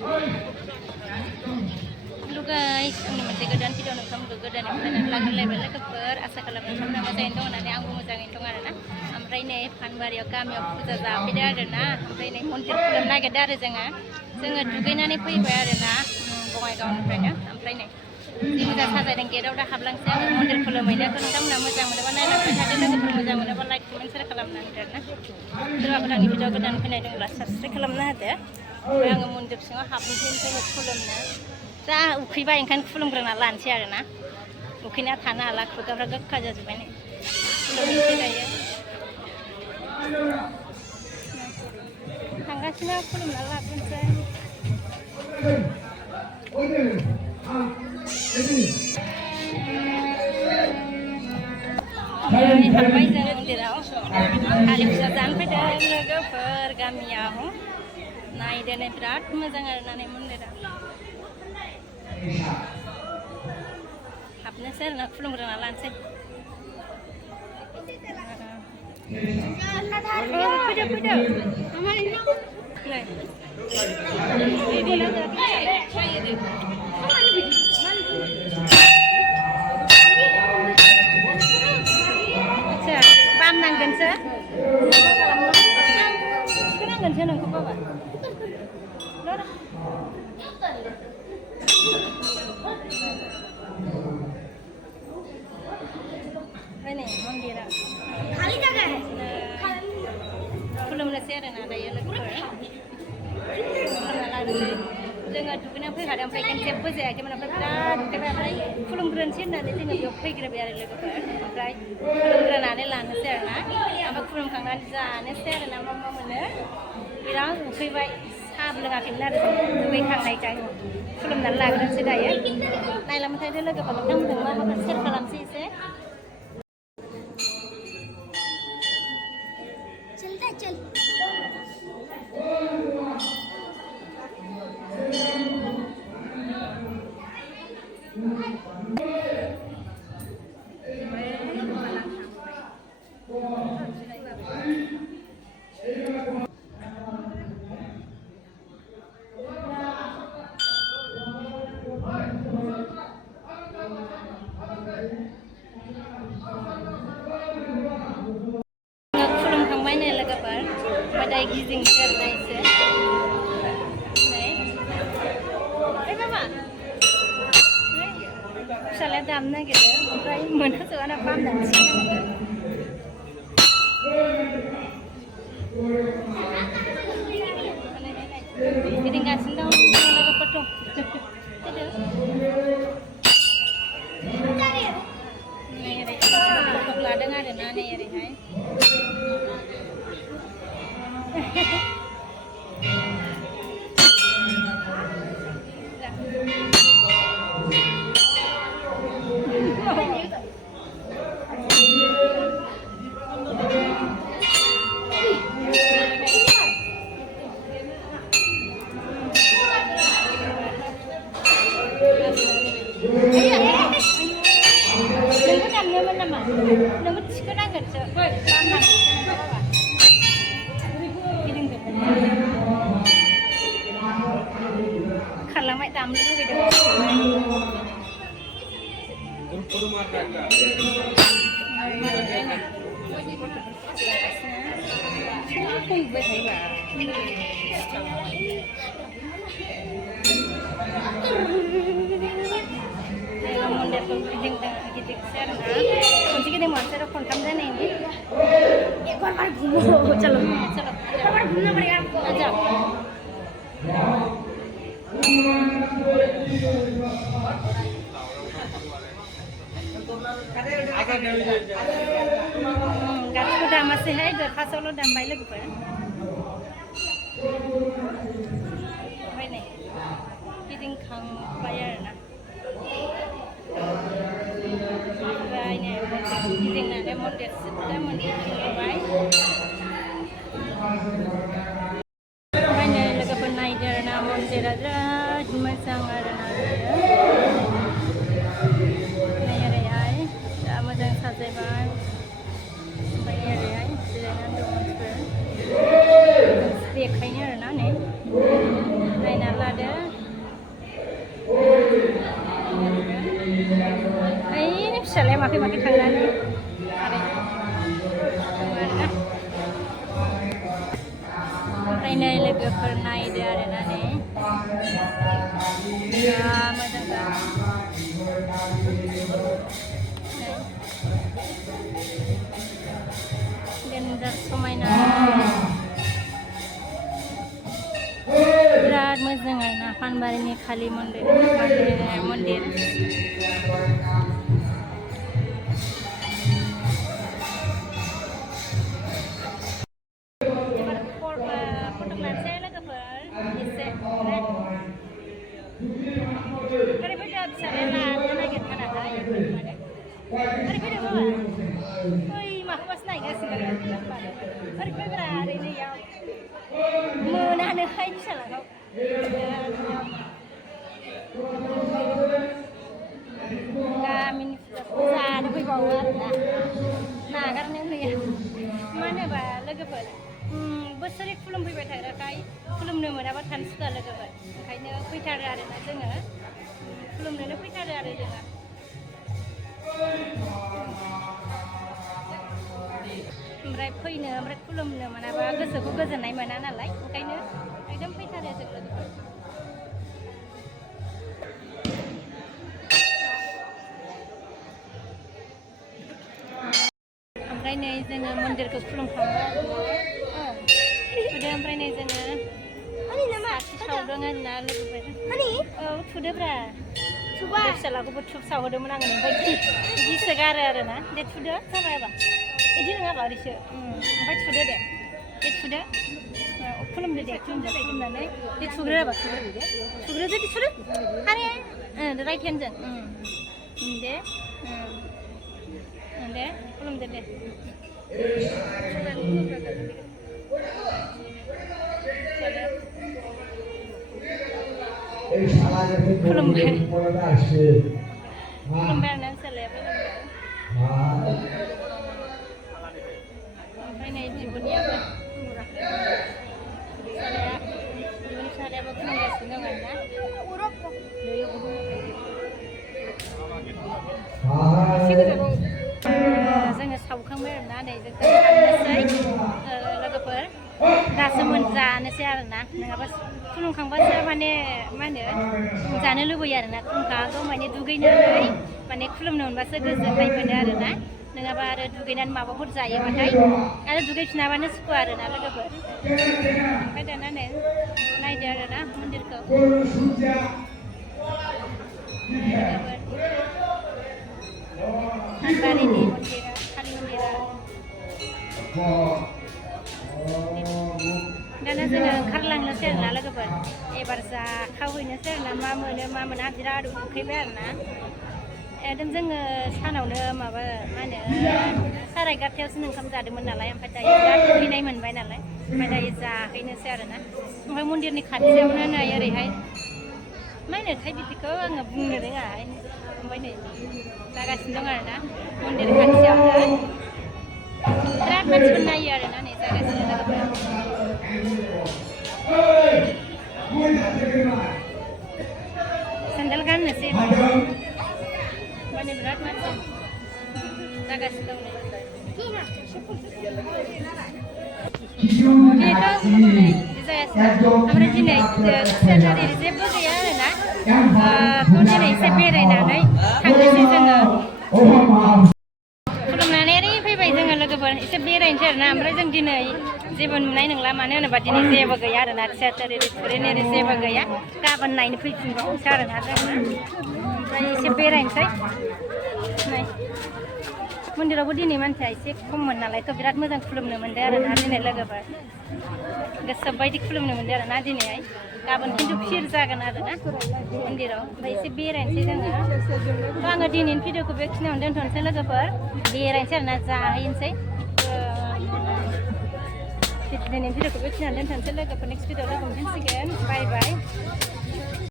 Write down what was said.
Halo guys, ini masih kedan video nonton kedan yang lagi level keper asa kalau nonton nama saya itu nanti aku mau jangan itu karena amrai nih panbari kami aku punya tapi dah ada amrai nih montir film naik ada jangan juga nanti pergi bayar ada bunga kawan friendnya amrai nih ini udah saja dan kira udah hablang saya montir film ini aku nonton nama jangan mana mana nampak ada lagi film jangan mana like comment share kalau nanti ada terus aku nanti video kedan pindah dengan subscribe kalau nanti ya yang montir semua habis itu filmnya 자, 우키바 인간 풀음그러나 란치아르나 우키나 타나 알라 그거가 가져 주면이 풀음이래요. 한가시나 풀음 날라 분세. Sampai jangan dirau. Kali jangan pada mereka pergamiahu. Nah, ini berat mazangar nane mundera. Habisnya saya nak film kenalan sih. Oh, peda. Aman ini. Nih. Ini lagi. Saya ini. Acha, pam nanggan sih. Sekarang nanggan sih nangkep apa? Lor. Ini mandira. Kali jaga. Film nasi ada nada ya lagi. Jangan juga nampak ada yang pegang cepet saja. Kita nampak berat. Kita nampak film keren sih nanti tinggal jauh kira biar lagi nampak film keren ada lah nasi ada. Nampak film kangen nasi ada nama mana. Bilang lebih baik belum akan ada lebih kangen cai. Film dan lagu nasi dah ya. Nah, lama tadi lagi kalau kamu dengar apa sih kalau sih saya. चल Pada gizing kerana itu, Mama, salah damna gitu, orang mana seorang pam dan sih. Jadi nggak sendang lagi potong, Nih, potong ladang ada nane ya rehai. Kalau mai tam dulu gitu. चलो घूमना पड़ेगा अच्छा gaji udah masih ada pasal udah bayar lagi pak ini kiting kang bayar na ini kiting na demon dia bayar banyak lagi penai dia namun dia ada cuma sangat ada bayar ya sama jangan saja bayar ya jangan dong dia kayaknya ada nih नायना लादो ओइ फिसालाया माखै थांनानै ओमफ्राय नै लोगोफोर नायदो आरोना नै मोजां देन्जार समायना बिराद मोजां आरोना पानबारिनि कालि मन्दिर मोनानोहाय फिसालाखौ गामिनि फुजाखौ जानो फैबावो आरोना नागारनो फैया मानो होनोबा लोगोफोर बोसोरै खुलुमफैबाय थाग्राखाय खुलुमनो मोनाबा थानो सुखुवा लोगोफोर ओंखायनो फैथारो आरोना जोङो खुलुमनोनो फैथारो आरो जोङो ओमफ्राय खुलुमनो मोनाबा गोसोखौ गोजोननाय मोना नालाय ओंखायनो एकदम फैथारो जों लोगोफोर ओमफ्राय नै जोङो मन्दिरखौ खुलुमखांबाय ओमफ्राय नै जोङो साथि सावदों आरोना लोगोफोर औ थुदोब्रा फिसालाखौबो धुप सावहोदोंमोन आङो ओमफ्राय गिसो गारो आरोना दे थुदो जाबायबा बिदि नङाबा ओरैसो ओमफ्राय थुदो दे थुदो खुलुमदो दे खुलुमनानै दे थुग्रोबा थुग्रोदो दे थुदो आरे राइट हेन्डजों दे खुलुमदो दे खुलुमबाय आरोना फिसालायाबो ओमफ्राय नै बिब'नियाबो फिसालायाबो खुलुमगासिनो दं आरोना जोङो सावखांबाय आरोना नै जों थांनोसै लोगोफोर दासो जानोसै आरोना नङाबा खुलुमखांबासो माने मा होनो जानो लुबैयो आरोना खुलुमखांगौ माने दुगैनानै माने खुलुमनो मोनबासो गोजोननाय मोनो आरोना नङाबा आरो दुगैनानै माबाफोर जायोबाथाय आरो दुगैफिनाबानो सुखुवा आरोना लोगोफोर ओमफ्राय दाना नै नायदो आरोना मन्दिरखौ पानबारिनि मन्दिरा कालि मन्दिरा दाना जोङो ओंखारलांनोसै आरोना लोगोफोर एबार जाखावहैनोसै आरोना मा मोना बिराद उखैबाय आरोना एकदम जोङो सानावनो माबा मा होनो 11:30 ओंखाम जादोंमोन नालाय ओमफ्राय दायो बिराद उखैनाय मोनबाय नालाय ओमफ्राय दायो जाहैनोसै आरोना ओमफ्राय मन्दिरनि खाथियावनो नै ओरैहाय मा होनोथाय बिदिखौ आङो बुंनो रोङा ओमफ्राय नै जागासिनो दं आरोना मन्दिर खाथियावनो बिराद मानसिफोर नायो आरोना नै जागासिनो लोगोफोर सेन्देल गाननोसै माने बिराद मानसि जागासिनो दं ओमफ्राय दिनै खुसियादारि जेबो गैया आरोना दिनै एसे बेरायनानै थांनोसै जोङो खुलुमनानै ओरै फैबाय जोङो लोगोफोर एसे बेरायनोसै आरोना ओमफ्राय जों दिनै जेबो नुनाय नंला मानो होनोबा दिनै जेबो गैया आरोना थियाटार रेस्टुरेन्ट ओरै जेबो गैया गाबोन नायनो फैफिनबावनोसै आरोना जोङो ओमफ्राय एसे बेरायनोसै नै मन्दिरावबो दिनै मानसिया एसे खममोन नालायथ' बिराद मोजां खुलुमनो मोनदों आरोना दिनै लोगोफोर गोसो बायदि खुलुमनो मोनदों आरोना दिनैहाय गाबोन खिन्थु फिर जागोन आरोना मन्दिराव ओमफ्राय एसे बेरायनोसै जोङो आङो दिनैनि भिडिअखौ बेखिनियावनो दोनथ'नोसै लोगोफोर बेरायनोसै आरोना जाहैनोसै दिनैनि भिडिअखौ बेखिनियावनो दोनथ'नोसै लोगोफोर नेक्स्ट भिडिअ लोगो मोनफिनसिगोन बाय बाय